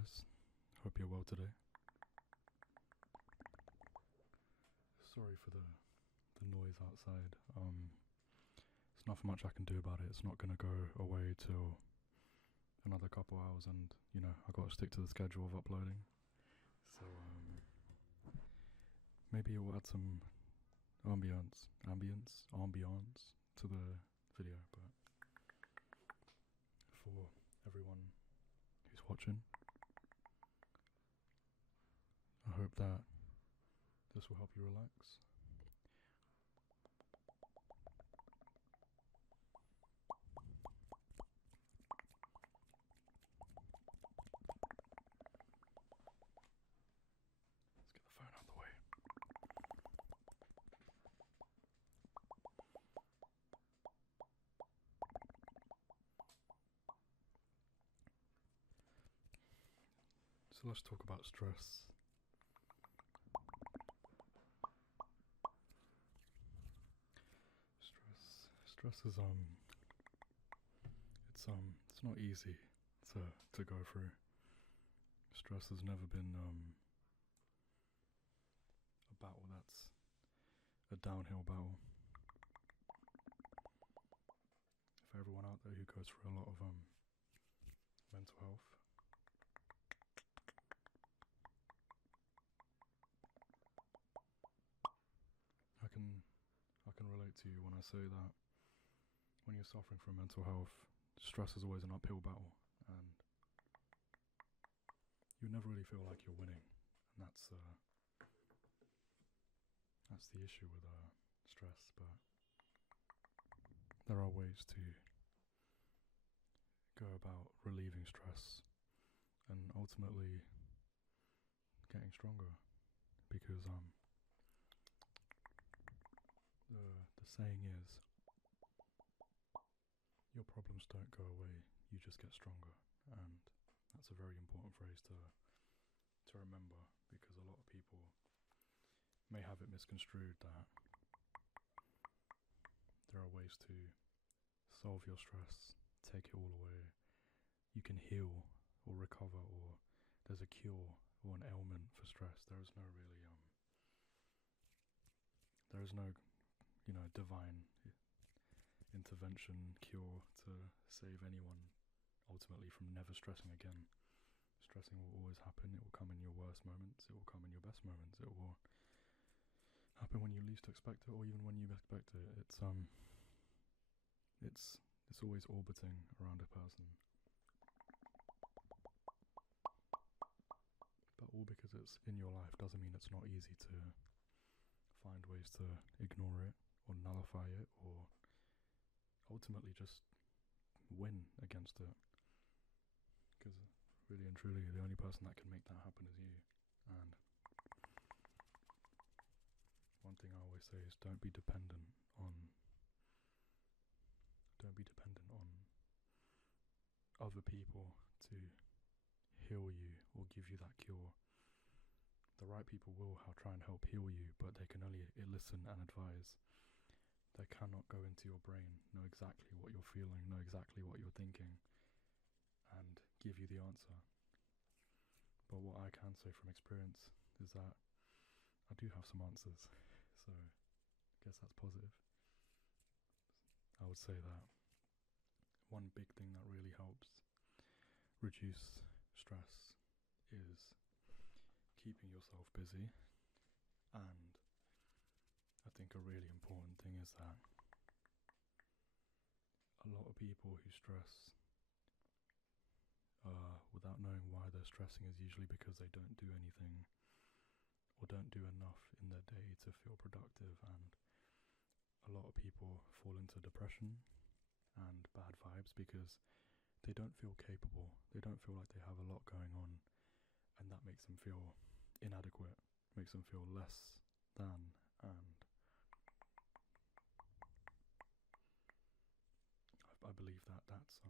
guys, hope you're well today. Sorry for the noise outside. There's nothing much I can do about it. It's not gonna go away till another couple hours, and you know, I gotta stick to the schedule of uploading. So maybe we'll add some ambience to the video, but for everyone who's watching, I hope that this will help you relax. Let's get the phone out of the way. So let's talk about stress. Stress is it's not easy to go through. Stress has never been a battle that's a downhill battle. For everyone out there who goes through a lot of mental health, I can relate to you when I say that when you're suffering from mental health, stress is always an uphill battle, and you never really feel like you're winning, and that's the issue with stress. But there are ways to go about relieving stress and ultimately getting stronger, because the saying is, your problems don't go away, you just get stronger. And that's a very important phrase to remember, because a lot of people may have it misconstrued that there are ways to solve your stress, take it all away, you can heal or recover, or there's a cure or an ailment for stress. There is no really there is no divine intervention cure to save anyone ultimately from never stressing again. Stressing will always happen. It will come in your worst moments, it will come in your best moments, it will happen when you least expect it, or even when you expect it. It's always orbiting around a person, but all because it's in your life doesn't mean it's not easy to find ways to ignore it or nullify it, or ultimately just win against it. Because really and truly, the only person that can make that happen is you. And one thing I always say is don't be dependent on other people to heal you or give you that cure. The right people will try and help heal you, but they can only listen and advise. They cannot go into your brain, know exactly what you're feeling, know exactly what you're thinking, and give you the answer. But what I can say from experience is that I do have some answers, so I guess that's positive. I would say that one big thing that really helps reduce stress is keeping yourself busy, and I think a really important thing is that a lot of people who stress without knowing why they're stressing is usually because they don't do anything or don't do enough in their day to feel productive. And a lot of people fall into depression and bad vibes because they don't feel capable, they don't feel like they have a lot going on, and that makes them feel inadequate, makes them feel less than. And I believe that that's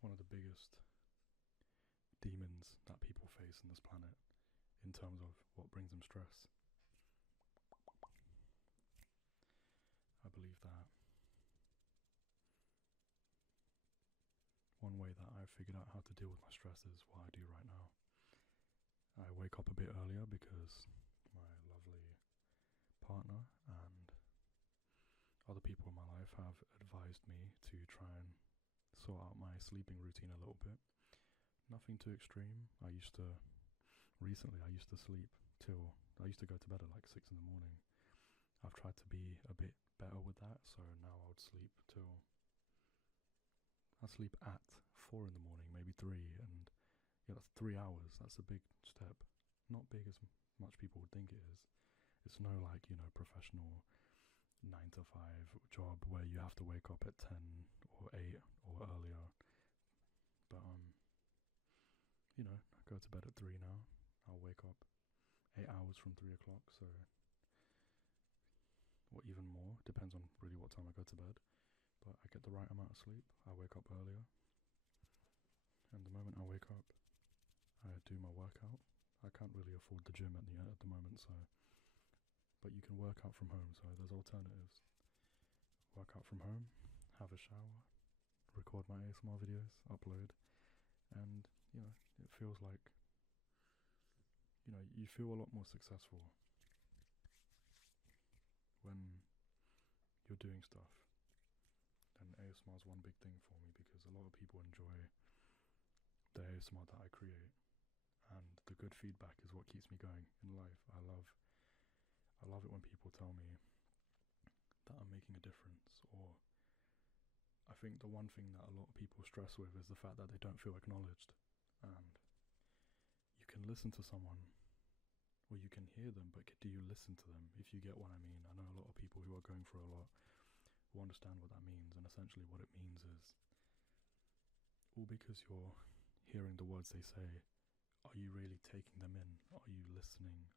one of the biggest demons that people face on this planet in terms of what brings them stress. I believe that one way that I've figured out how to deal with my stress is what I do right now. I wake up a bit earlier because my lovely partner and other people in my life have advised me to try and sort out my sleeping routine a little bit. Nothing too extreme. Recently I used to sleep till, I used to go to bed at like 6 in the morning. I've tried to be a bit better with that, so now I would sleep at 4 in the morning, maybe 3, and yeah, that's 3 hours. That's a big step. Not big as much people would think it is. It's no like, professional 9 to 5 job where you have to wake up at 10 or 8 or earlier. But I go to bed at 3 now. I'll wake up 8 hours from 3 o'clock, so, or even more, depends on really what time I go to bed. But I get the right amount of sleep. I wake up earlier, and the moment I wake up, I do my workout. I can't really afford the gym at the moment, so, but you can work out from home, so there's alternatives. Work out from home, have a shower, record my ASMR videos, upload, and it feels like, you feel a lot more successful when you're doing stuff. And ASMR is one big thing for me because a lot of people enjoy the ASMR that I create, and the good feedback is what keeps me going in life. I love it when people tell me that I'm making a difference, or I think the one thing that a lot of people stress with is the fact that they don't feel acknowledged. And you can listen to someone, or you can hear them, but do you listen to them, if you get what I mean? I know a lot of people who are going through a lot who understand what that means, and essentially what it means is, all because you're hearing the words they say, are you really taking them in? Are you listening?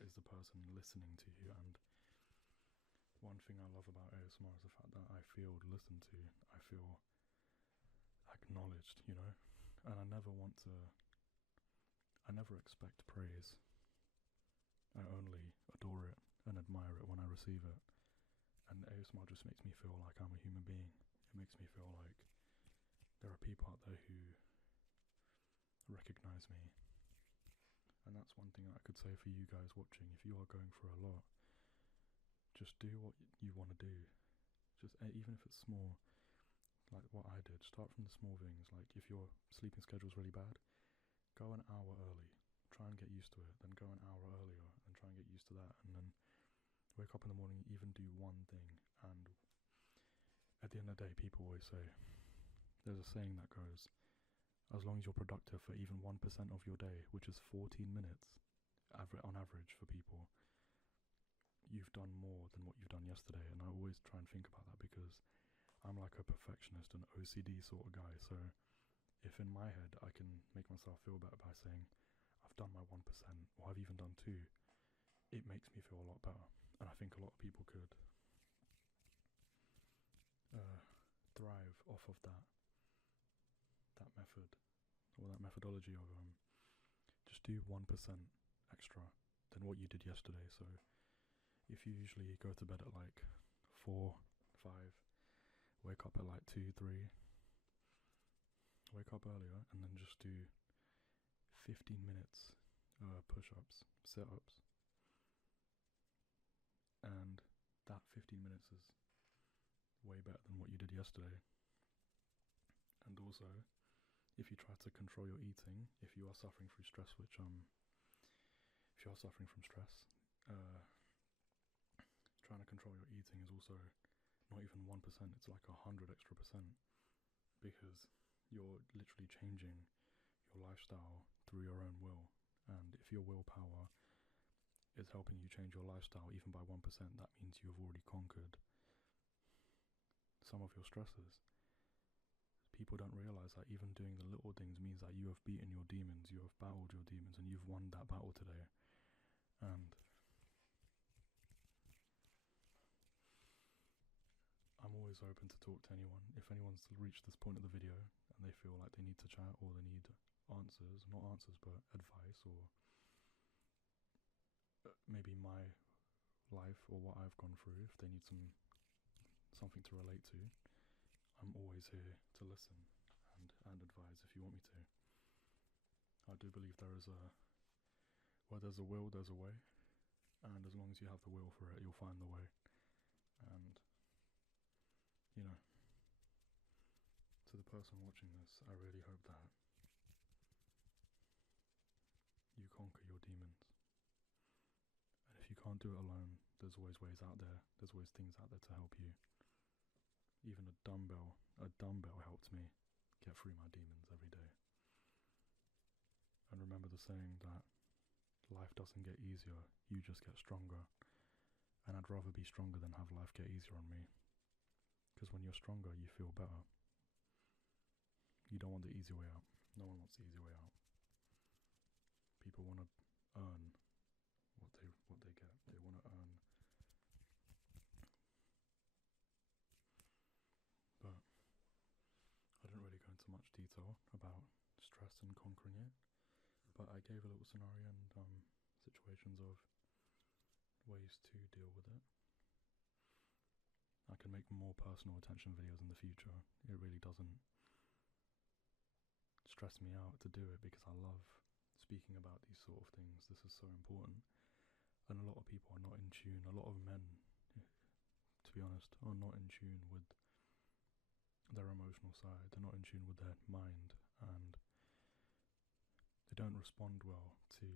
Is the person listening to you? And one thing I love about ASMR is the fact that I feel listened to, I feel acknowledged, and I never expect praise. I only adore it and admire it when I receive it. And ASMR just makes me feel like I'm a human being. It makes me feel like there are people out there who recognize me. And that's one thing that I could say for you guys watching. If you are going through a lot, just do what you want to do. Just even if it's small, like what I did. Start from the small things. Like if your sleeping schedule's really bad, go an hour early. Try and get used to it. Then go an hour earlier and try and get used to that. And then wake up in the morning, even do one thing. And at the end of the day, people always say, there's a saying that goes, as long as you're productive for even 1% of your day, which is 14 minutes on average for people, you've done more than what you've done yesterday. And I always try and think about that because I'm like a perfectionist and OCD sort of guy. So if in my head I can make myself feel better by saying I've done my 1% or I've even done 2, it makes me feel a lot better. And I think a lot of people could thrive off of that method, or that methodology of just do 1% extra than what you did yesterday. So if you usually go to bed at like 4, 5, wake up at like 2, 3, wake up earlier and then just do 15 minutes push-ups, sit-ups, and that 15 minutes is way better than what you did yesterday. And also, if you try to control your eating, if you are suffering from stress, if you are suffering from stress, trying to control your eating is also not even 1%, it's like 100 extra %, because you're literally changing your lifestyle through your own will. And if your willpower is helping you change your lifestyle even by 1%, that means you have already conquered some of your stresses. People don't realize that even doing the little things means that you have beaten your demons, you have battled your demons, and you've won that battle today. And I'm always open to talk to anyone. If anyone's reached this point of the video and they feel like they need to chat or they need answers, not answers but advice, or maybe my life or what I've gone through, if they need something to relate to, I'm always here to listen. And and advise if you want me to. I do believe where there's a will, there's a way, and as long as you have the will for it, you'll find the way. And, you know, to the person watching this, I really hope that you conquer your demons. And if you can't do it alone, there's always ways out there, there's always things out there to help you. Even a dumbbell helped me get through my demons every day. And remember the saying that life doesn't get easier, you just get stronger. And I'd rather be stronger than have life get easier on me. Because when you're stronger, you feel better. You don't want the easy way out. No one wants the easy way out. People want to earn what they get. They want to earn. But I didn't really go into much detail about stress and conquering it. But I gave a little scenario and situations of ways to deal with it. I can make more personal attention videos in the future. It really doesn't stress me out to do it because I love speaking about these sort of things. This is so important. And a lot of people are not in tune. A lot of men, to be honest, are not in tune with their emotional side. They're not in tune with their mind, and they don't respond well to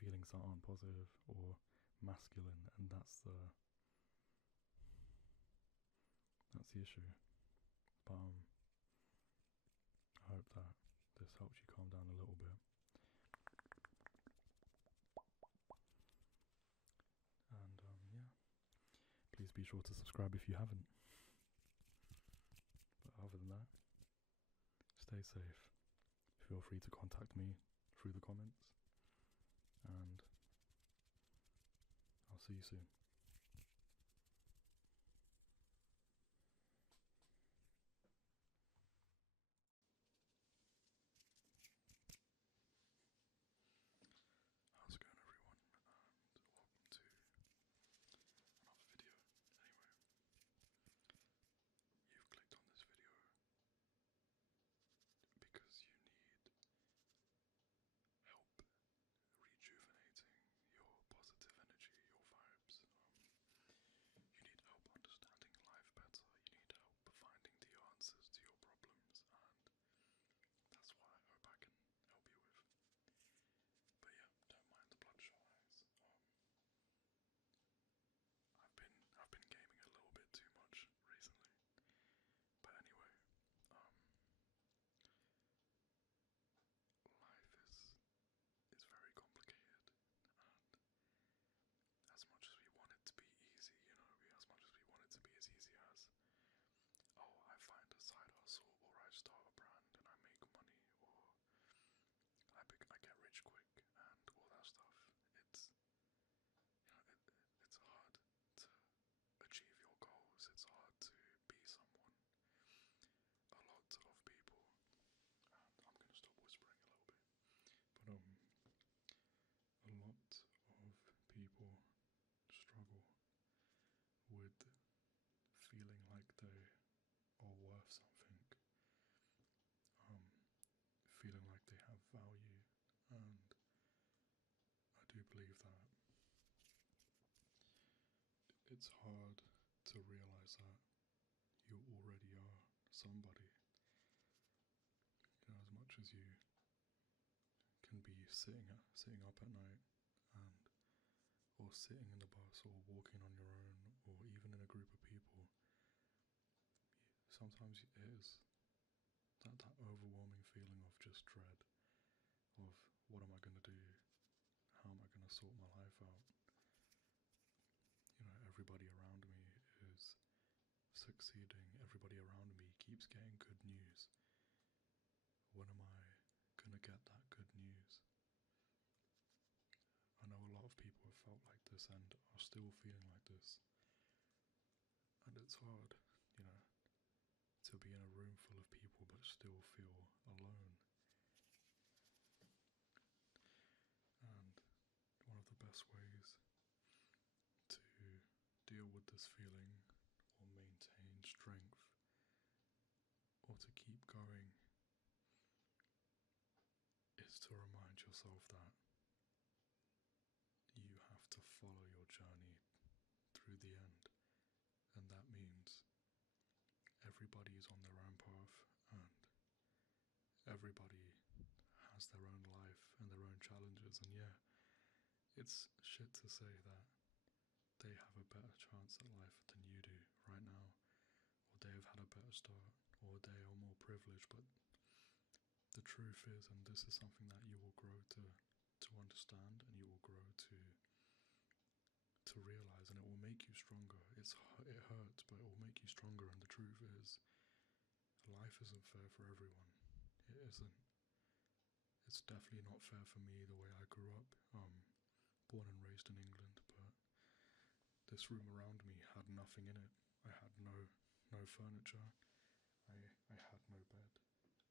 feelings that aren't positive or masculine, and that's the issue. But I hope that this helps you calm down a little bit. And yeah, please be sure to subscribe if you haven't. But other than that, stay safe. Feel free to contact me through the comments, and I'll see you soon. How's it going, everyone? And welcome to another video. Anyway, you've clicked on this video because you need help rejuvenating your positive energy, your vibes. You need help understanding life better. You need help finding the answers to your problems, and that's what I hope I can help you with. But yeah, don't mind the bloodshot eyes. I've been gaming a little bit too much recently. But anyway, life is very complicated, and as much as we want it to be easy, as much as we want it to be as easy as, oh, I find a side hustle, or I start a brand and I make money, or I get rich quick, and all that stuff. It's hard to achieve your goals. It's hard to be someone. A lot of people, and I'm gonna stop whispering a little bit, but a lot of people struggle with feeling like they are worth something, feeling like they have value, and I do believe that it's hard to realize that you already are somebody. As much as you can be sitting up at night, or sitting in the bus, or walking on your own, or even in a group of people, sometimes it is that overwhelming feeling of just dread, of what am I going to do, how am I going to sort my life out. Everybody around me is succeeding, everybody around me keeps getting good news. When am I going to get that good news? I know a lot of people have felt like this and are still feeling like this. And it's hard, to be in a room full of people but still feel alone. And one of the best ways to deal with this feeling, or maintain strength, or to keep going, yourself that you have to follow your journey through the end, and that means everybody is on their own path, and everybody has their own life and their own challenges. And yeah, it's shit to say that they have a better chance at life than you do right now, or they have had a better start, or they are more privileged. But the truth is, and this is something that you will grow to understand, and you will grow to realize, and it will make you stronger. It hurts, but it will make you stronger. And the truth is, life isn't fair for everyone. It isn't. It's definitely not fair for me the way I grew up. Born and raised in England, but this room around me had nothing in it. I had no furniture. I had no bed.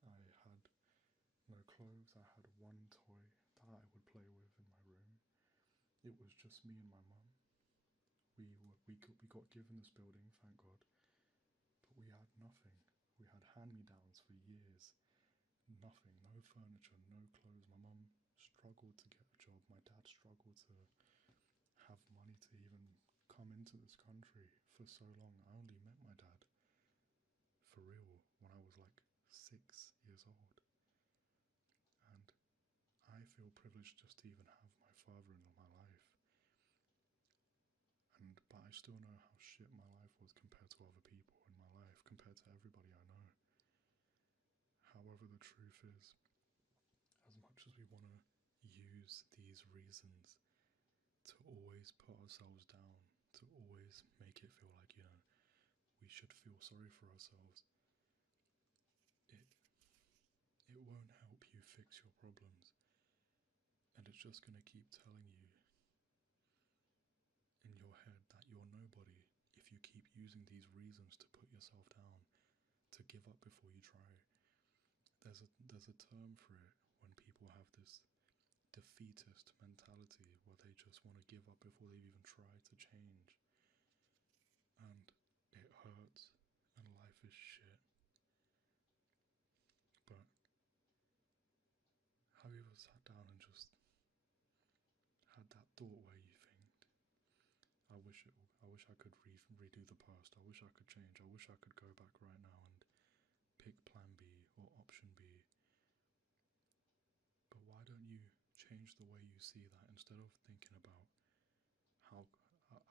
I had no clothes. I had one toy that I would play with in my room. It was just me and my mum. We got given this building, thank God, but we had nothing. We had hand-me-downs for years. Nothing, no furniture, no clothes. My mum struggled to get a job. My dad struggled to have money to even come into this country for so long. I only met my dad for real when I was like 6 years old. And I feel privileged just to even have my father in my life. But I still know how shit my life was compared to other people in my life, compared to everybody I know. However, the truth is, as much as we want to use these reasons to always put ourselves down, to always make it feel like, we should feel sorry for ourselves, it won't help you fix your problems. And it's just going to keep telling you in your head that you're nobody if you keep using these reasons to put yourself down, to give up before you try. There's a term for it when people have this defeatist mentality where they just want to give up before they've even tried to change. And it hurts, and life is shit. But have you ever sat down and just had that thought where you think, I wish I could redo the past. I wish I could change. I wish I could go back right now and pick plan B or option B. But why don't you change the way you see that, instead of thinking about how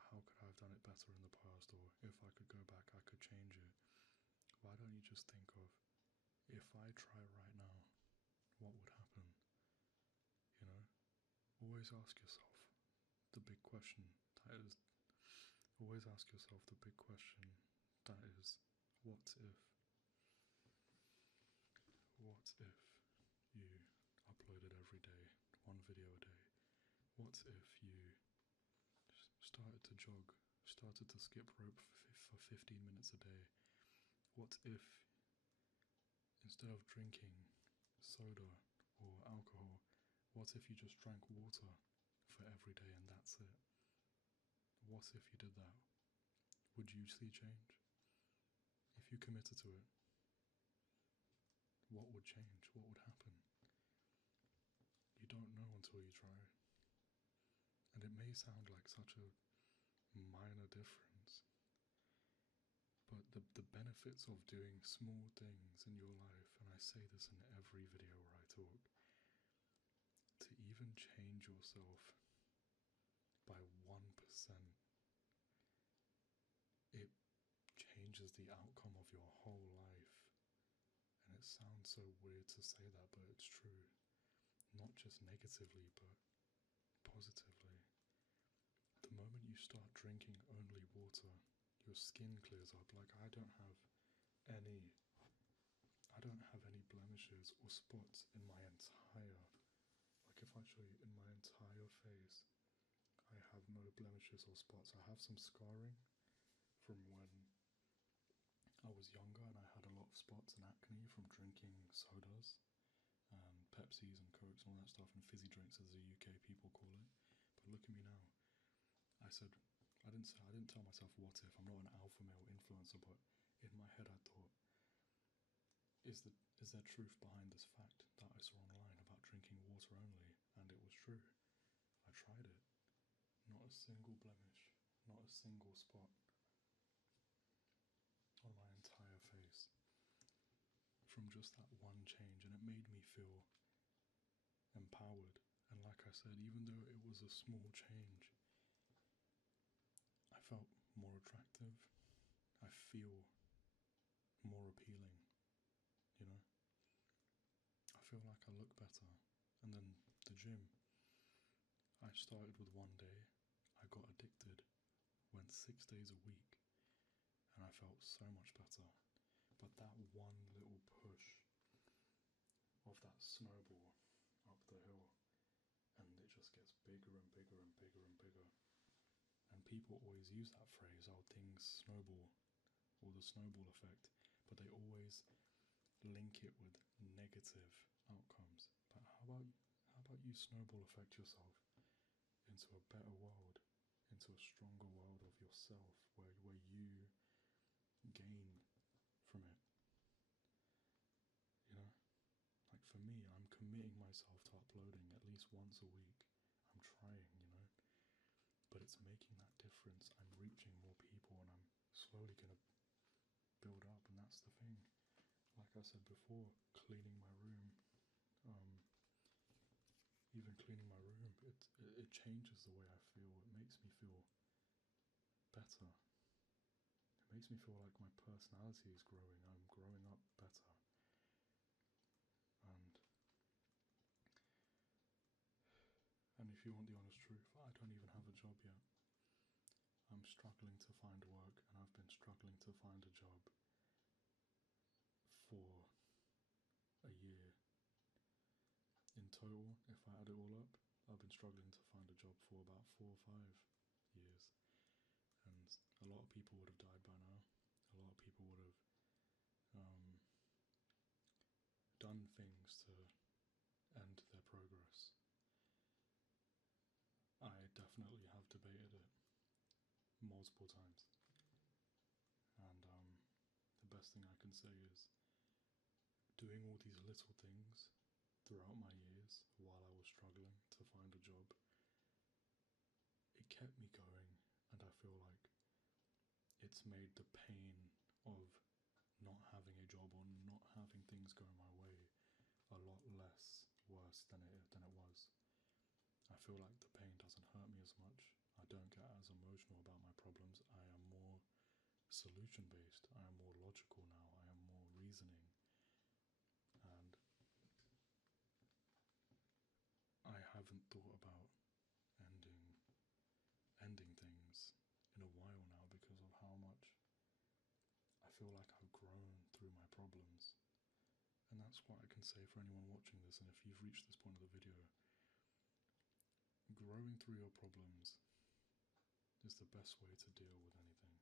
could I have done it better in the past, or if I could go back I could change it. Why don't you just think of, if I try right now, what would happen? Always ask yourself the big question that is, what if? What if you uploaded every day, one video a day? What if you started to jog, started to skip rope for 15 minutes a day? What if, instead of drinking soda or alcohol, what if you just drank water for every day and that's it? What if you did that? Would you see change? If you committed to it, what would change? What would happen? You don't know until you try. And it may sound like such a minor difference, but the benefits of doing small things in your life, and I say this in every video where I talk, to even change yourself by 1%, it changes the outcome of your whole life. And it sounds so weird to say that, but it's true. Not just negatively, but positively. The moment you start drinking only water, your skin clears up. Like, I don't have any blemishes or spots in my entire, like if I show you in my entire face, I have no blemishes or spots. I have some scarring from when I was younger and I had a lot of spots and acne from drinking sodas and Pepsis and Cokes and all that stuff, and fizzy drinks as the UK people call it. But look at me now. I didn't tell myself what if. I'm not an alpha male influencer, but in my head I thought, is there truth behind this fact that I saw online about about drinking water only, and it was true. I tried it. Not a single blemish, not a single spot on my entire face from just that one change, and it made me feel empowered. And like I said, even though it was a small change, I felt more attractive. I feel more appealing, you know? I feel like I look better. And then the gym, I started with one day, I got addicted, went 6 days a week, and I felt so much better. But that one little push of that snowball up the hill, and it just gets bigger and bigger and bigger and bigger. And people always use that phrase, oh, things snowball, or the snowball effect, but they always link it with negative outcomes. But how about you snowball effect yourself into a better world, into a stronger world of yourself, where you gain from it, you know? Like for me, I'm committing myself to uploading at least once a week. I'm trying, you know? But it's making that difference. I'm reaching more people, and I'm slowly going to build up, and that's the thing. Like I said before, cleaning my room, even cleaning my room, it changes the way I feel. It makes me feel better. It makes me feel like my personality is growing. I'm growing up better. And if you want the honest truth, I don't even have a job yet. I'm struggling to find work, and I've been struggling to find a job for a year. In total, if I add it all up, I've been struggling to find a job for about 4 or 5 years. And a lot of people would have died by now. A lot of people would have done things to end their progress. I definitely have debated it multiple times. And the best thing I can say is, doing all these little things throughout my years while I was struggling to find a job, it kept me going, and I feel like it's made the pain of not having a job or not having things go my way a lot less worse than it was. I feel like the pain doesn't hurt me as much. I don't get as emotional about my problems. I am more solution based. I am more logical now. I am more reasoning. And I haven't thought about ending things in a while now, because of how much I feel like I've grown through my problems. And that's what I can say for anyone watching this. And if you've reached this point of the video, growing through your problems is the best way to deal with anything.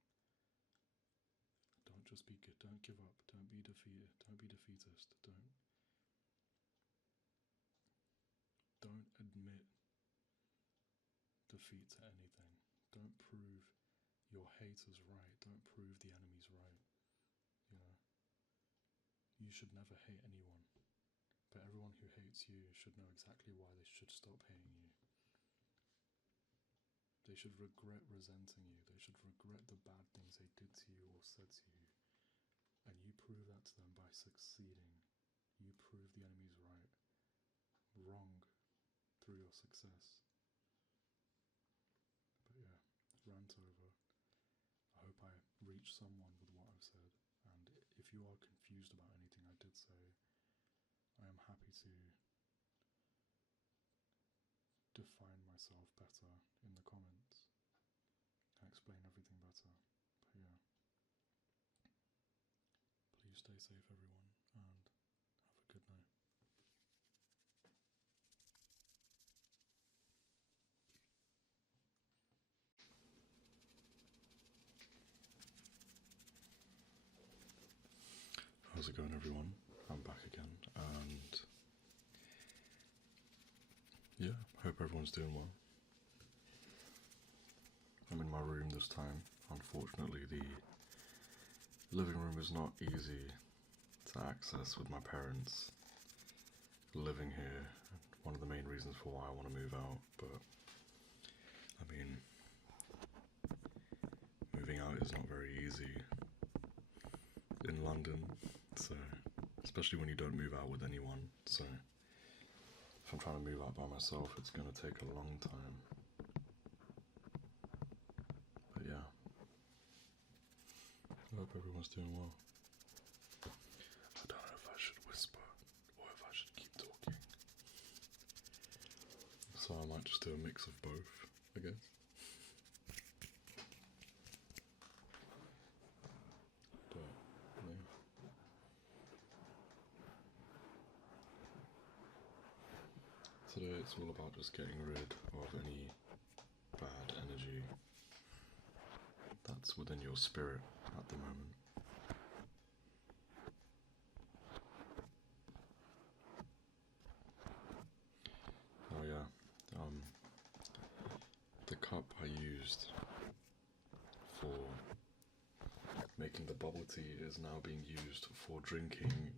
Don't just be good. Don't give up. Don't be defeated. Don't be defeatist. Don't admit defeat to anything. Don't prove your haters right. Don't prove the enemy's right. You know, you should never hate anyone, but everyone who hates you should know exactly why they should stop hating you. They should regret resenting you. They should regret the bad things they did to you or said to you. And you prove that to them by succeeding. You prove the enemy's wrong through your success. But yeah, rant over. I hope I reached someone with what I've said. And if you are confused about anything I did say, I am happy to define myself better in the comments and explain everything better. But yeah, please stay safe everyone, and have a good night. How's it going everyone? I'm back again, and yeah, hope everyone's doing well. I'm in my room this time. Unfortunately, the living room is not easy to access with my parents. living here, one of the main reasons for why I want to move out, but I mean, moving out is not very easy in London, so especially when you don't move out with anyone, so if I'm trying to move out by myself, it's going to take a long time. But yeah, I hope everyone's doing well. I don't know if I should whisper or if I should keep talking, so I might just do a mix of both, I guess. But yeah. Today it's all about just getting rid of any bad energy that's within your spirit at the moment. Oh yeah, the cup I used for making the bubble tea is now being used for drinking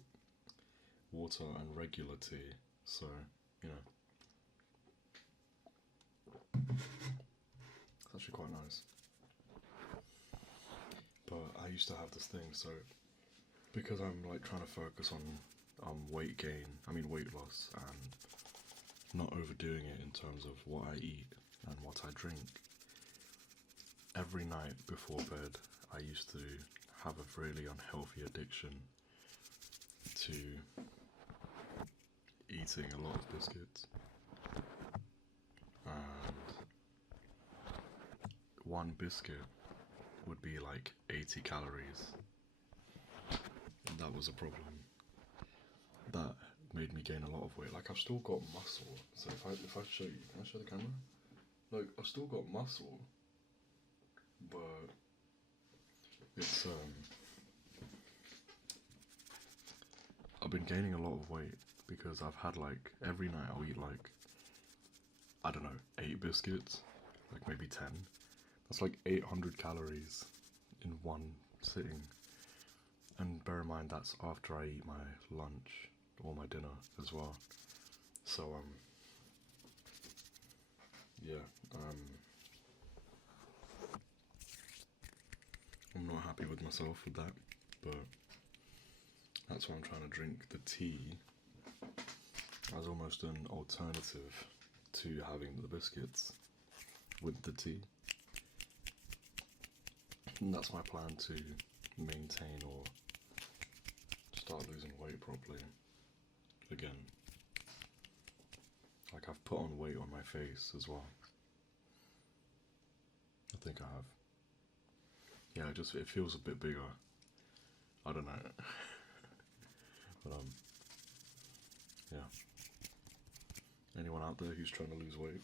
water and regular tea, so, you know, it's actually quite nice. But I used to have this thing, so because I'm like trying to focus on weight loss, and not overdoing it in terms of what I eat and what I drink, every night before bed I used to have a really unhealthy addiction to eating a lot of biscuits, and one biscuit would be like 80 calories, and that was a problem. That made me gain a lot of weight. Like, I've still got muscle, so if I show you, can I show the camera? Like, I've still got muscle, but it's I've been gaining a lot of weight because I've had, like, every night I'll eat like, I don't know, 8 biscuits, like maybe 10. That's like 800 calories in one sitting. And bear in mind, that's after I eat my lunch or my dinner as well. So, yeah, I'm not happy with myself with that, but that's why I'm trying to drink the tea as almost an alternative to having the biscuits with the tea. And that's my plan to maintain or start losing weight properly again. Like, I've put on weight on my face as well. I think I have. Yeah, it feels a bit bigger. I don't know. But yeah. Anyone out there who's trying to lose weight,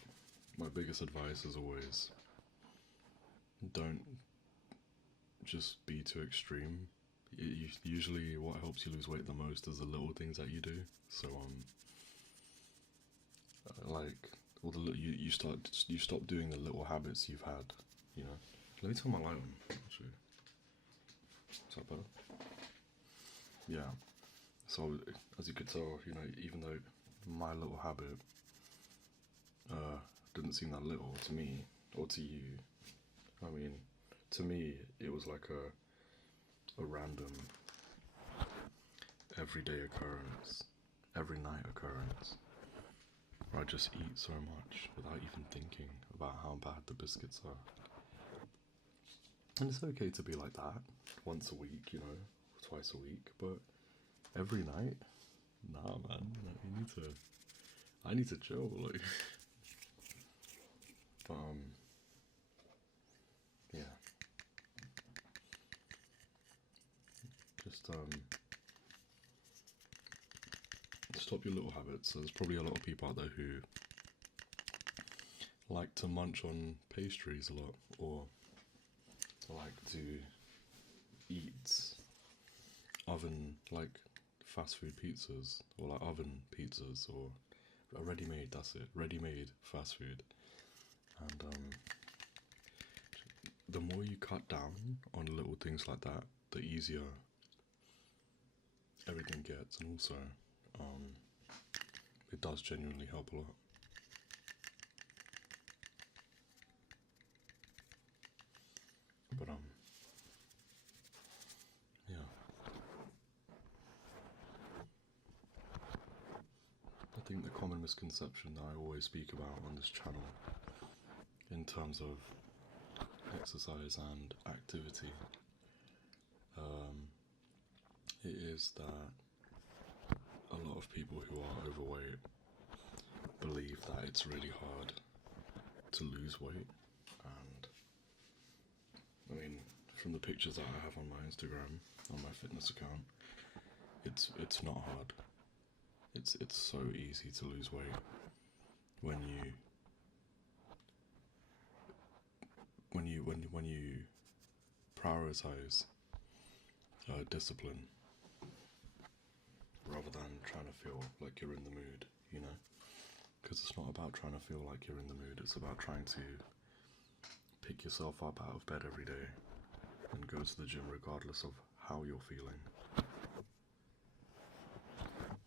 my biggest advice is always, don't just be too extreme. Usually what helps you lose weight the most is the little things that you do. So like all the you stop doing the little habits you've had, you know. Let me turn my light on, actually. Is that better? Yeah. So as you could tell, you know, even though my little habit didn't seem that little to me or to you, I mean, to me it was like a random everyday occurrence, every night occurrence, where I just eat so much without even thinking about how bad the biscuits are. And it's okay to be like that once a week, you know, twice a week, but every night? Nah, man, I need to chill, like. But, yeah. Just, stop your little habits. There's probably a lot of people out there who like to munch on pastries a lot, or like to eat oven, like fast food pizzas, or like oven pizzas, or a ready-made, that's it, ready-made fast food. And the more you cut down on little things like that, the easier everything gets. And also, it does genuinely help a lot. But yeah. I think the common misconception that I always speak about on this channel in terms of exercise and activity, it is that a lot of people who are overweight believe that it's really hard to lose weight, and I mean, from the pictures that I have on my Instagram, on my fitness account, it's not hard. It's so easy to lose weight when you prioritize discipline rather than trying to feel like you're in the mood, you know? Because it's not about trying to feel like you're in the mood, it's about trying to pick yourself up out of bed every day and go to the gym regardless of how you're feeling.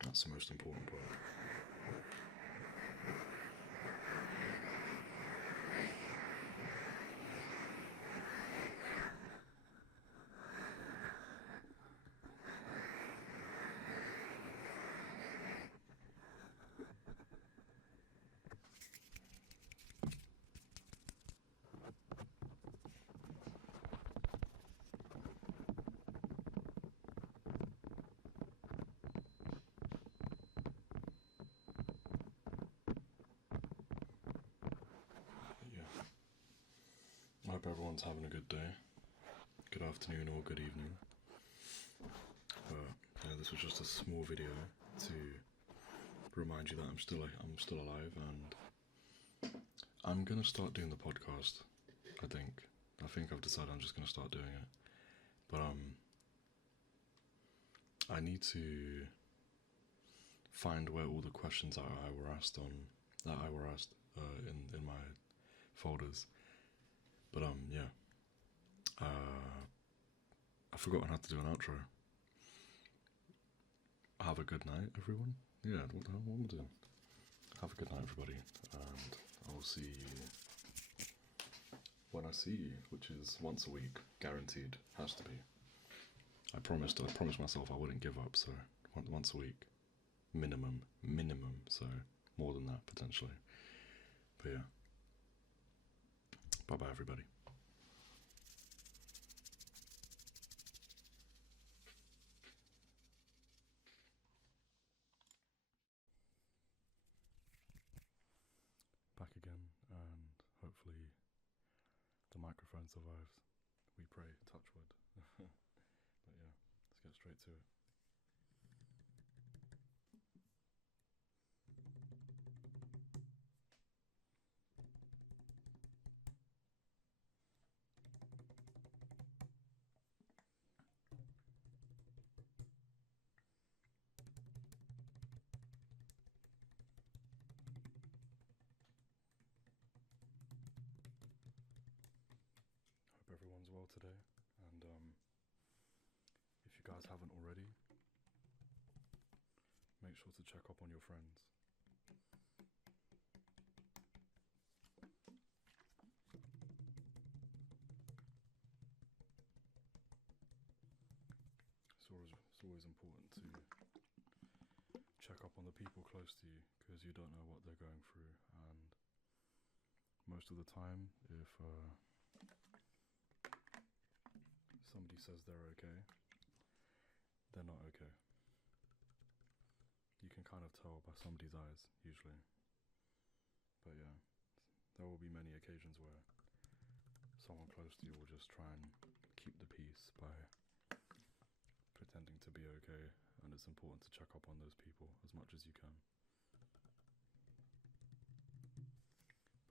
That's the most important part. I hope everyone's having a good day, good afternoon or good evening. But yeah, this was just a small video to remind you that I'm still alive, and I'm gonna start doing the podcast. I think I've decided I'm just gonna start doing it. But I need to find where all the questions that I were asked in my folders. But yeah. I've forgotten how to do an outro. Have a good night, everyone. Yeah, what the hell am I doing? Have a good night, everybody, and I'll see you when I see you, which is once a week, guaranteed. Has to be. I promised myself I wouldn't give up, so once a week, minimum. So more than that potentially. But yeah. Bye bye, everybody. Back again, and hopefully the microphone survives. We pray, touch wood. But yeah, let's get straight to it. Hope everyone's well today, and if you guys haven't already, make sure to check up on your friends. It's always important to check up on the people close to you, because you don't know what they're going through, and most of the time, if somebody says they're okay, they're not okay. You can kind of tell by somebody's eyes, usually. But yeah, there will be many occasions where someone close to you will just try and keep the peace by pretending to be okay, and it's important to check up on those people as much as you can.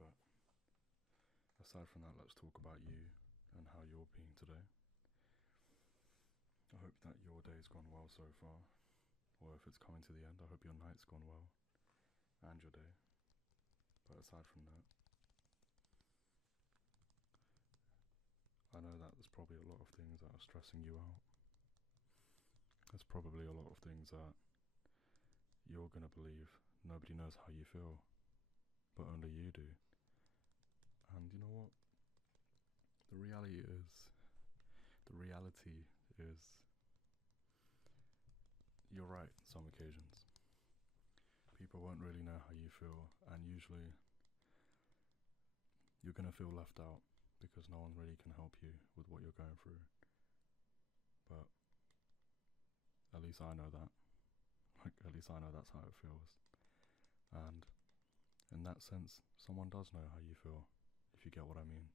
But aside from that, let's talk about you and how you're being today. I hope that your day's gone well so far, or if it's coming to the end, I hope your night's gone well, and your day. But aside from that, I know that there's probably a lot of things that are stressing you out. There's probably a lot of things that you're going to believe nobody knows how you feel, but only you do. And you know what? The reality is, you're right some occasions. People won't really know how you feel, and usually you're going to feel left out because no one really can help you with what you're going through. But at least I know that. At least I know that's how it feels. And in that sense, someone does know how you feel, if you get what I mean.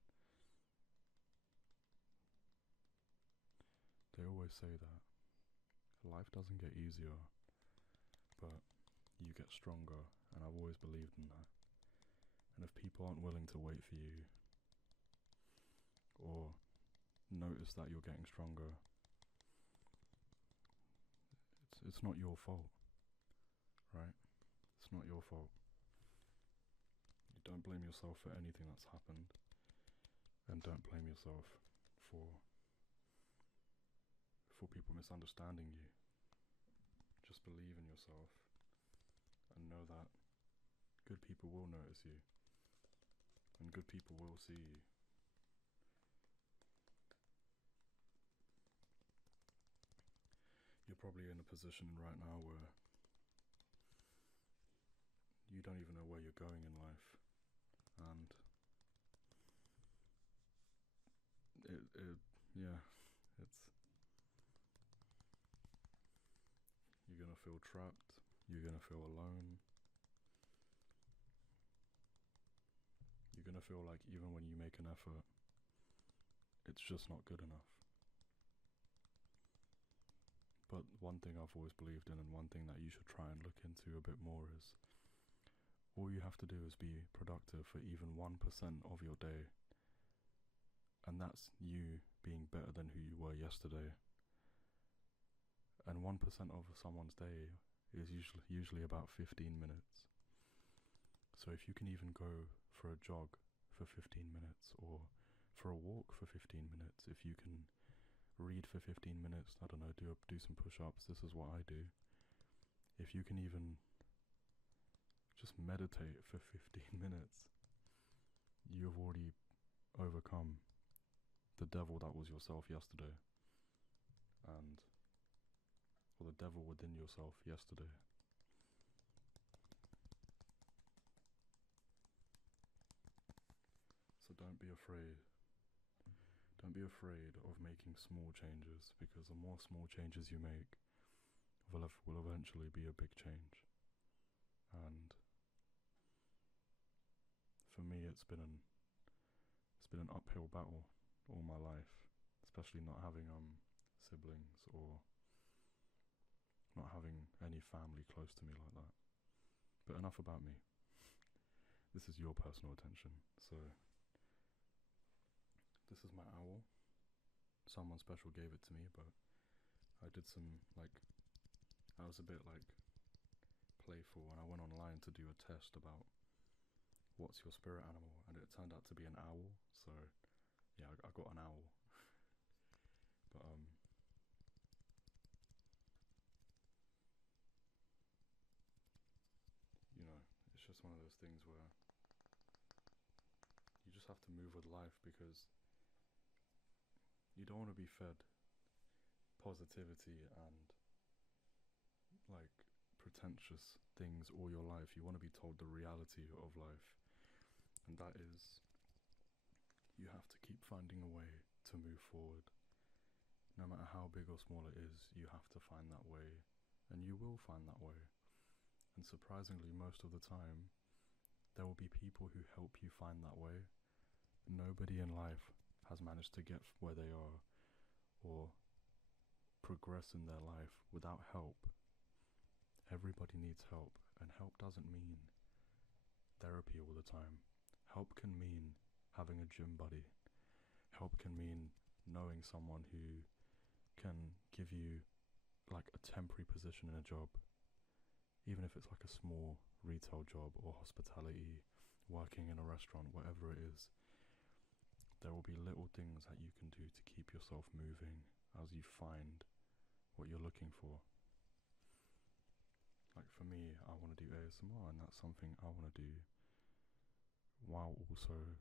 They always say that life doesn't get easier, but you get stronger, and I've always believed in that. And if people aren't willing to wait for you, or notice that you're getting stronger, it's not your fault, right? It's not your fault. You don't blame yourself for anything that's happened, and don't blame yourself for people misunderstanding you. Just believe in yourself and know that good people will notice you, and good people will see you. You're probably in a position right now where you don't even know where you're going in life, and you're gonna feel trapped, you're gonna feel alone, you're gonna feel like even when you make an effort, it's just not good enough. But one thing I've always believed in, and one thing that you should try and look into a bit more, is all you have to do is be productive for even 1% of your day, and that's you being better than who you were yesterday. And 1% of someone's day is usually about 15 minutes. So if you can even go for a jog for 15 minutes, or for a walk for 15 minutes, if you can read for 15 minutes, I don't know, do some push-ups, this is what I do. If you can even just meditate for 15 minutes, you've already overcome the devil that was yourself yesterday, or the devil within yourself yesterday. So don't be afraid. Don't be afraid of making small changes, because the more small changes you make will eventually be a big change. And for me, it's been an uphill battle all my life, especially not having siblings, or not having any family close to me like that. But enough about me. This is your personal attention. So this is my owl. Someone special gave it to me, but I did some, I was a bit playful, and I went online to do a test about what's your spirit animal, and it turned out to be an owl. So yeah, I got an owl. But you know, it's just one of those things where you just have to move with life, because you don't want to be fed positivity and pretentious things all your life. You want to be told the reality of life, and that is, you have to keep finding a way to move forward. No matter how big or small it is, you have to find that way, and you will find that way. And surprisingly, most of the time, there will be people who help you find that way. Nobody in life has managed to get where they are, or progress in their life, without help. Everybody needs help, and help doesn't mean therapy all the time. Help can mean having a gym buddy. Help can mean knowing someone who can give you a temporary position in a job, even if it's a small retail job, or hospitality, working in a restaurant, whatever it is. There will be little things that you can do to keep yourself moving as you find what you're looking for. For me, I want to do ASMR, and that's something I want to do while also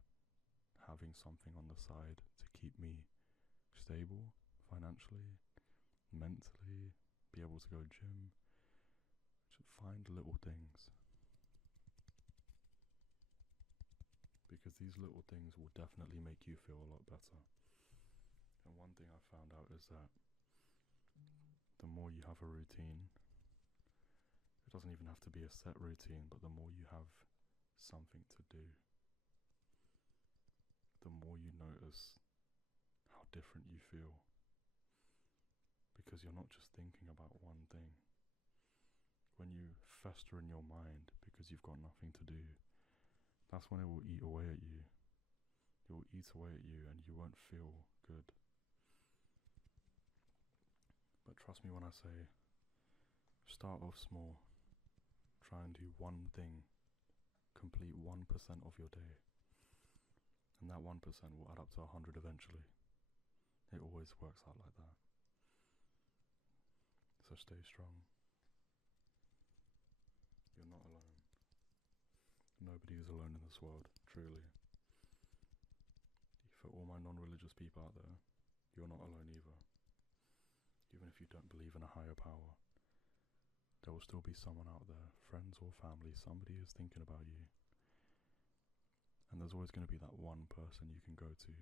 having something on the side to keep me stable financially, mentally, be able to go gym, just find little things. Because these little things will definitely make you feel a lot better. And one thing I found out is that the more you have a routine, it doesn't even have to be a set routine, but the more you have something to do, the more you notice how different you feel. Because you're not just thinking about one thing. When you fester in your mind because you've got nothing to do, that's when it will eat away at you. It will eat away at you and you won't feel good. But trust me when I say, start off small. Try and do one thing. Complete 1% of your day. And that 1% will add up to 100 eventually. It always works out like that. So stay strong. You're not alone. Nobody is alone in this world, truly. For all my non-religious people out there, you're not alone either. Even if you don't believe in a higher power, there will still be someone out there, friends or family, somebody is thinking about you. And there's always going to be that one person you can go to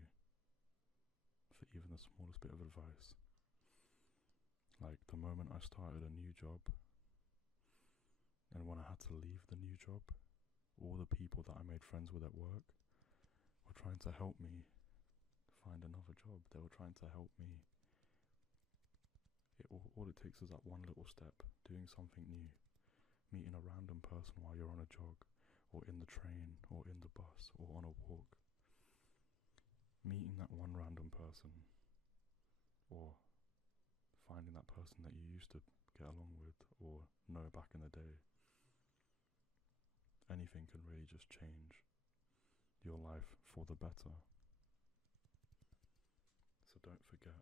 for even the smallest bit of advice. Like the moment I started a new job, and when I had to leave the new job, all the people that I made friends with at work were trying to help me find another job. They were trying to help me. All it takes is that one little step, doing something new, meeting a random person while you're on a jog, or in the train, or in the bus, or on a walk. Meeting that one random person, or finding that person that you used to get along with or know back in the day. Anything can really just change your life for the better. So don't forget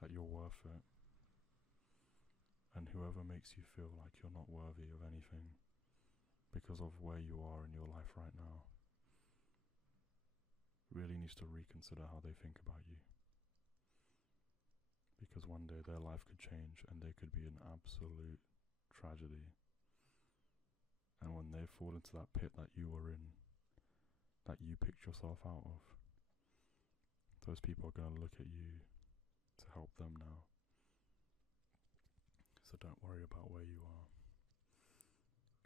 that you're worth it. And whoever makes you feel like you're not worthy of anything because of where you are in your life right now really needs to reconsider how they think about you. Because one day their life could change and they could be an absolute tragedy. And when they fall into that pit that you were in, that you picked yourself out of, those people are going to look at you to help them now. So don't worry about where you are.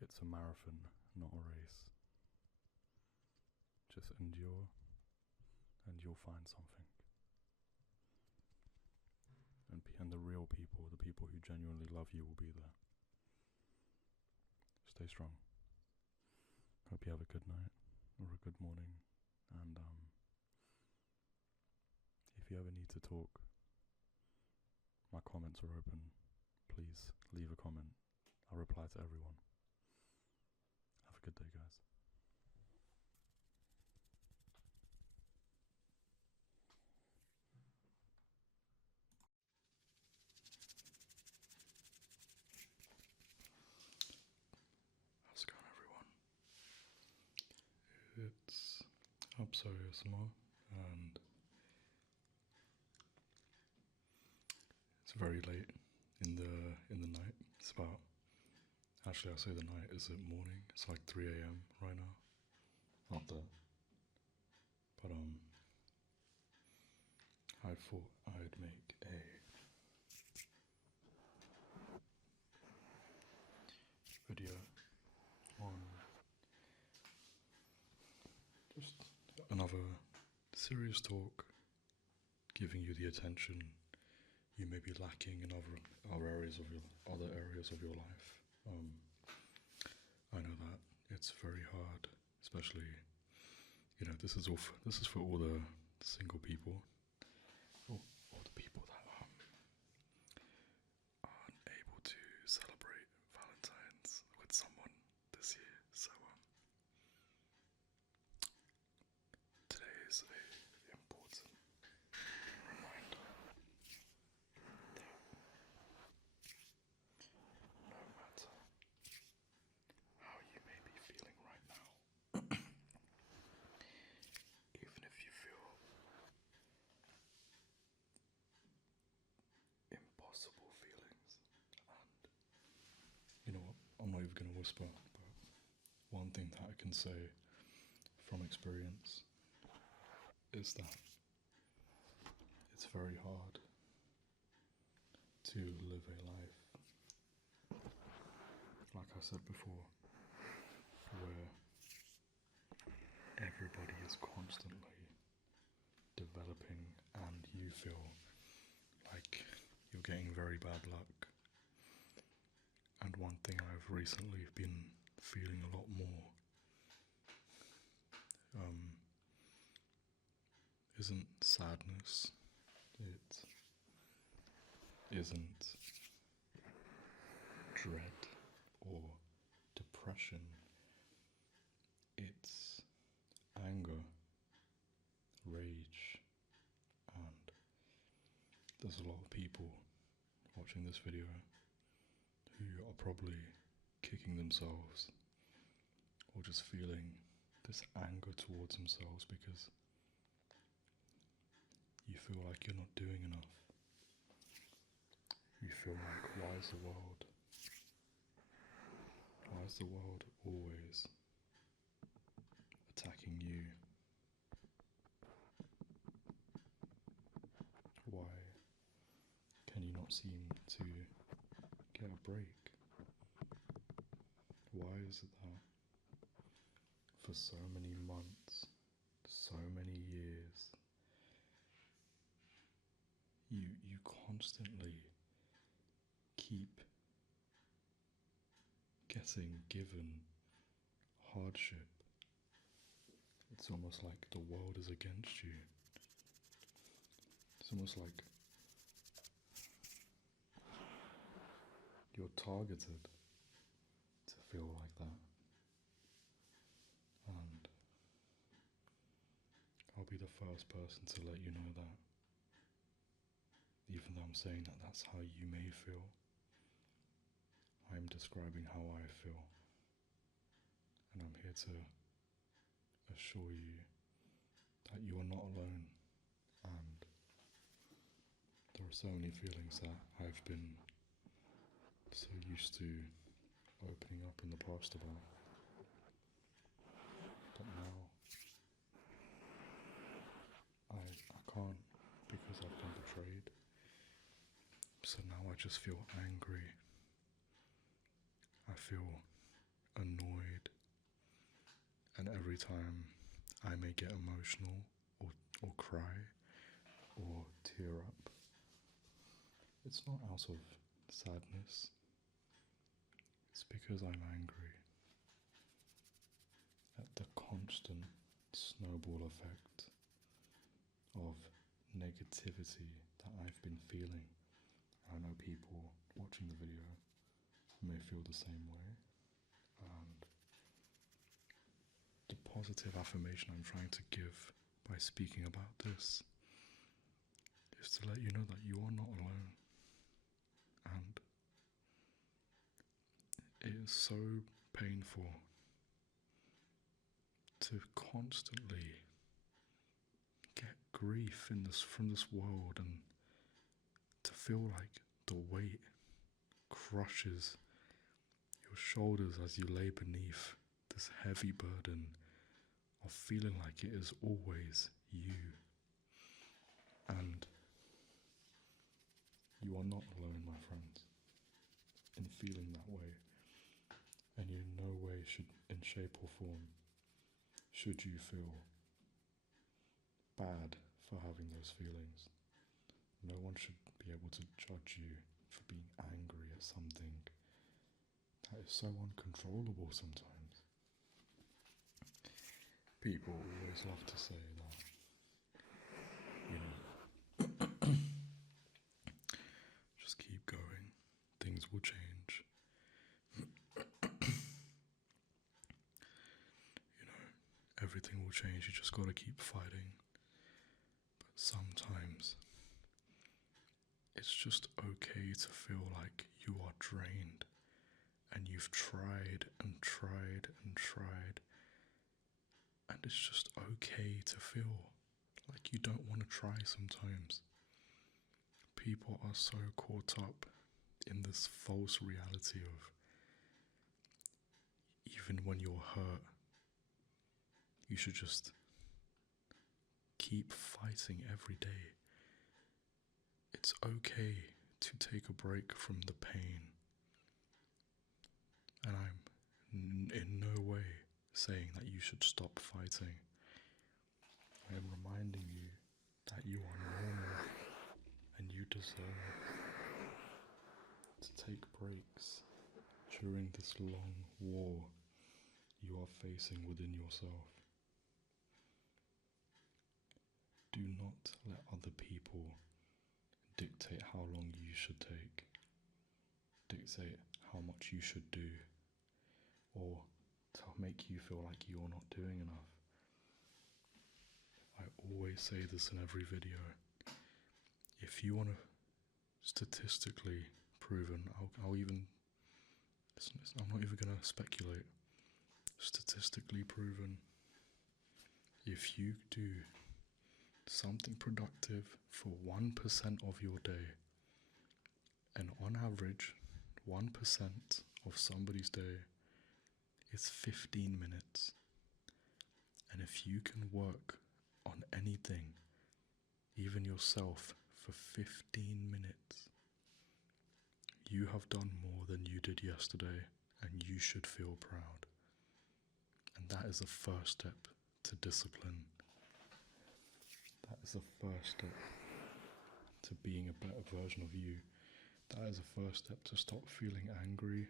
It's a marathon, not a race. Just endure and you'll find something. And the real people, the people who genuinely love you, will be there. Stay strong. Hope you have a good night or a good morning. And if you ever need to talk, my comments are open. Please leave a comment. I'll reply to everyone. Have a good day, guys. How's it going, everyone? It's AbsoASMR, and it's very late in the night. It's about, actually I say the night, is it morning? It's like 3 AM right now, up there. But I thought I'd make a video on just another serious talk, giving you the attention you may be lacking in other areas of your life. I know that it's very hard, especially, this is for all the single people, all the people that aren't able to celebrate Valentine's with someone this year. So today is a important reminder that no matter never going to whisper, but one thing that I can say from experience is that it's very hard to live a life, like I said before, where everybody is constantly developing and you feel like you're getting very bad luck. And one thing I've recently been feeling a lot more isn't sadness, it isn't dread or depression, it's anger, rage, and there's a lot of people watching this video who are probably kicking themselves or just feeling this anger towards themselves because you feel like you're not doing enough. You feel like, why is the world always attacking you? Why can you not seem to get a break? Why is it that for so many months, so many years, you constantly keep getting given hardship? It's almost like the world is against you. It's almost like you're targeted to feel like that. And I'll be the first person to let you know that. Even though I'm saying that that's how you may feel, I'm describing how I feel. And I'm here to assure you that you are not alone. And there are so many feelings that I've been so used to opening up in the past about. But now, I can't because I've been betrayed. So now I just feel angry. I feel annoyed. And every time I may get emotional or cry or tear up, it's not out of sadness. It's because I'm angry at the constant snowball effect of negativity that I've been feeling. I know people watching the video may feel the same way, and the positive affirmation I'm trying to give by speaking about this is to let you know that you are not alone. And it is so painful to constantly get grief from this world and to feel like the weight crushes your shoulders as you lay beneath this heavy burden of feeling like it is always you. And you are not alone, my friends, in feeling that way. And in no way should, in shape or form, should you feel bad for having those feelings. No one should be able to judge you for being angry at something that is so uncontrollable sometimes. People always love to say that, just keep going, things will change. Everything will change, you just gotta keep fighting. But sometimes it's just okay to feel like you are drained and you've tried and tried and tried, and it's just okay to feel like you don't want to try sometimes. People are so caught up in this false reality of even when you're hurt, you should just keep fighting every day. It's okay to take a break from the pain. And I'm in no way saying that you should stop fighting. I am reminding you that you are normal and you deserve to take breaks during this long war you are facing within yourself. Do not let other people dictate how long you should take, dictate how much you should do, or to make you feel like you're not doing enough. I always say this in every video. If you want to statistically proven, I'm not even going to speculate. Statistically proven, if you do something productive for 1% of your day, and on average, 1% of somebody's day is 15 minutes. And if you can work on anything, even yourself, for 15 minutes, you have done more than you did yesterday, and you should feel proud. And that is the first step to discipline. That is the first step to being a better version of you. That is the first step to stop feeling angry.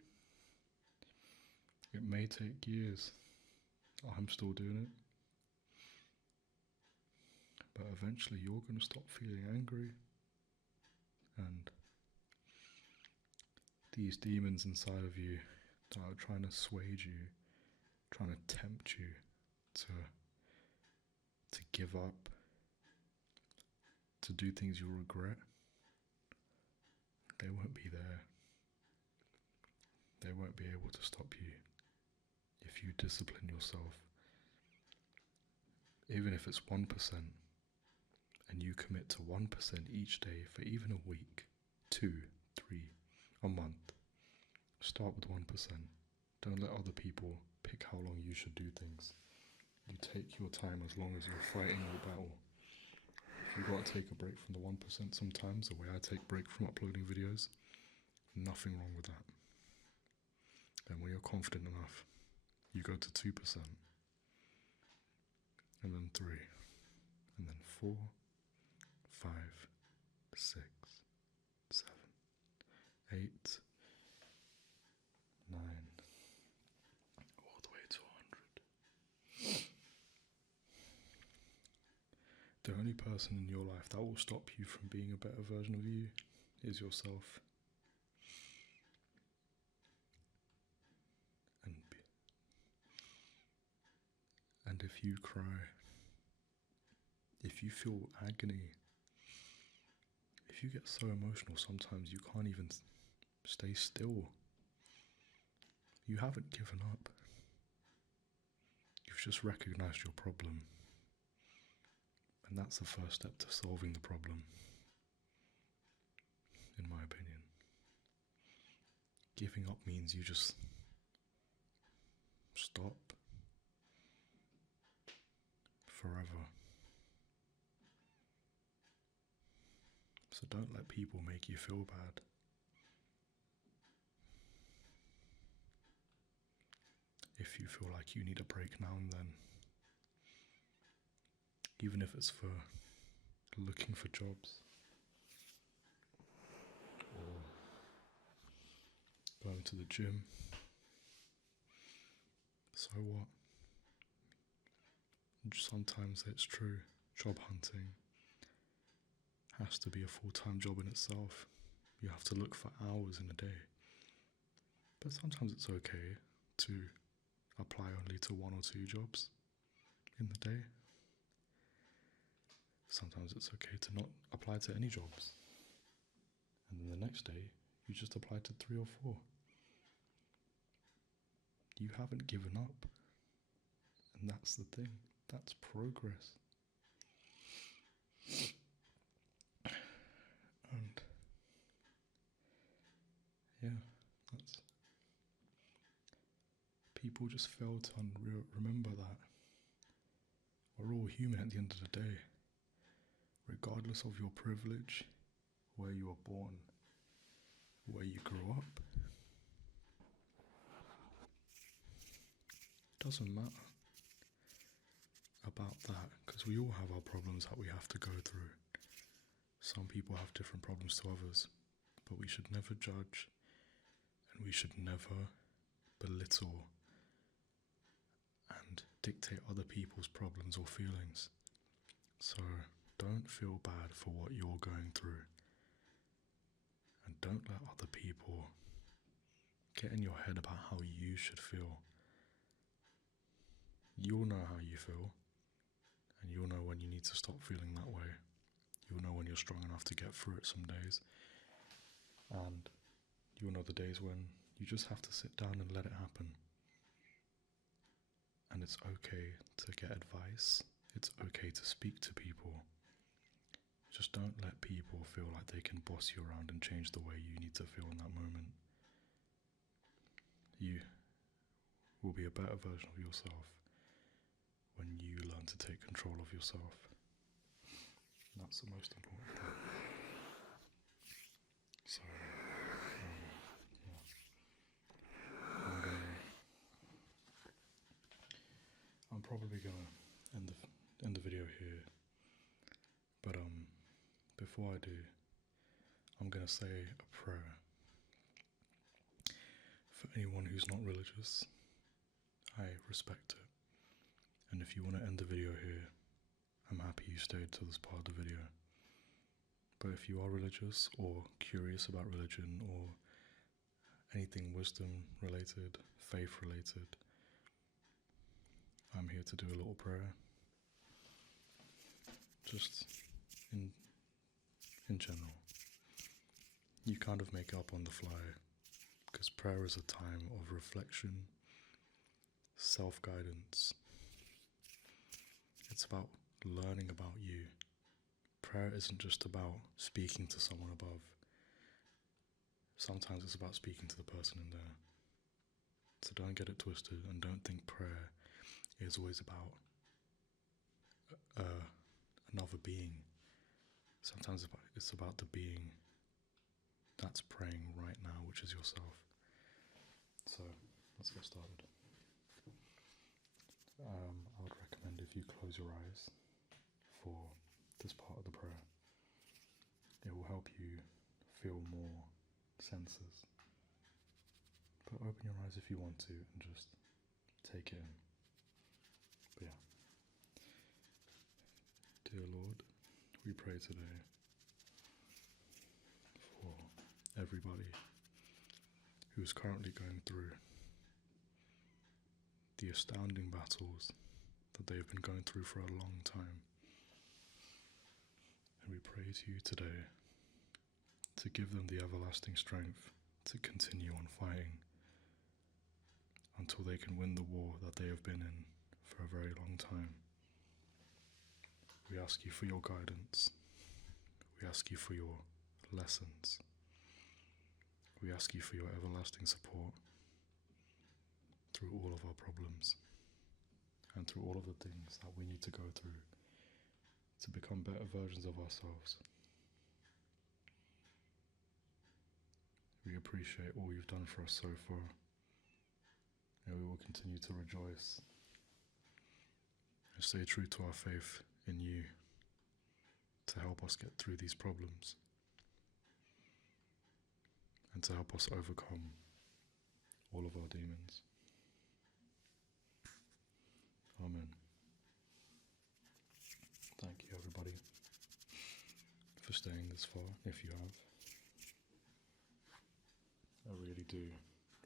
It may take years. I'm still doing it. But eventually you're going to stop feeling angry. And these demons inside of you that are trying to sway you, trying to tempt you to give up, to do things you'll regret, they won't be there. They won't be able to stop you if you discipline yourself. Even if it's 1%, and you commit to 1% each day for even a week, 2, 3, a month. Start with 1%. Don't let other people pick how long you should do things. You take your time as long as you're fighting your battle. If you've got to take a break from the 1% sometimes, the way I take break from uploading videos, nothing wrong with that. And when you're confident enough, you go to 2%, and then 3, and then 4, 5, 6, 7, 8, 9, all the way to 100. The only person in your life that will stop you from being a better version of you is yourself. And if you cry, if you feel agony, if you get so emotional sometimes you can't even stay still, you haven't given up. You've just recognized your problem. And that's the first step to solving the problem, in my opinion. Giving up means you just stop forever. So don't let people make you feel bad. If you feel like you need a break now and then, even if it's for looking for jobs or going to the gym, so what? Sometimes it's true, job hunting has to be a full-time job in itself. You have to look for hours in a day. But sometimes it's okay to apply only to 1 or 2 jobs in the day. Sometimes it's okay to not apply to any jobs. And then the next day, you just apply to 3 or 4. You haven't given up. And that's the thing. That's progress. And yeah, people just fail to remember that we're all human at the end of the day, regardless of your privilege, where you were born, where you grew up. Doesn't matter about that, because we all have our problems that we have to go through. Some people have different problems to others, but we should never judge, and we should never belittle and dictate other people's problems or feelings. So don't feel bad for what you're going through, and don't let other people get in your head about how you should feel. You'll know how you feel, and you'll know when you need to stop feeling that way. You'll know when you're strong enough to get through it some days, and you'll know the days when you just have to sit down and let it happen. And it's okay to get advice. It's okay to speak to people. Just don't let people feel like they can boss you around and change the way you need to feel in that moment. You will be a better version of yourself when you learn to take control of yourself. And that's the most important thing. So, I'm probably gonna end the video here, but before I do, I'm gonna say a prayer for anyone who's not religious. I respect it, and if you want to end the video here, I'm happy you stayed to this part of the video. But if you are religious or curious about religion or anything wisdom related, faith related, I'm here to do a little prayer. Just in general. You kind of make it up on the fly, because prayer is a time of reflection, self-guidance. It's about learning about you. Prayer isn't just about speaking to someone above. Sometimes it's about speaking to the person in there. So don't get it twisted, and don't think prayer is always about another being. Sometimes it's about the being that's praying right now, which is yourself. So let's get started. I would recommend if you close your eyes for this part of the prayer. It will help you feel more senses. But open your eyes if you want to and just take it in. But yeah. Dear Lord, we pray today for everybody who is currently going through the astounding battles that they've been going through for a long time. And we pray to you today to give them the everlasting strength to continue on fighting until they can win the war that they have been in for a very long time. We ask you for your guidance. We ask you for your lessons. We ask you for your everlasting support through all of our problems and through all of the things that we need to go through to become better versions of ourselves. We appreciate all you've done for us so far, and we will continue to rejoice and stay true to our faith in you to help us get through these problems and to help us overcome all of our demons. Amen. Thank you, everybody, for staying this far, if you have. I really do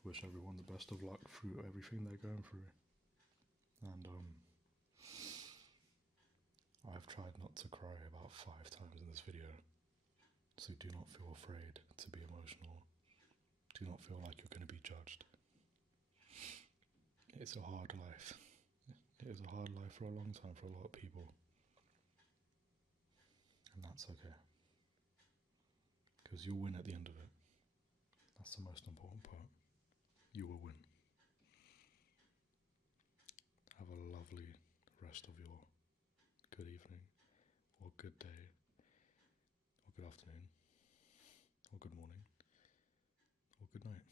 wish everyone the best of luck through everything they're going through. And I've tried not to cry about 5 times in this video, so do not feel afraid to be emotional. Do not feel like you're going to be judged. It's a hard life. It is a hard life for a long time for a lot of people. And that's okay. Because you'll win at the end of it. That's the most important part. You will win. rest of your good evening, or good day, or good afternoon, or good morning, or good night.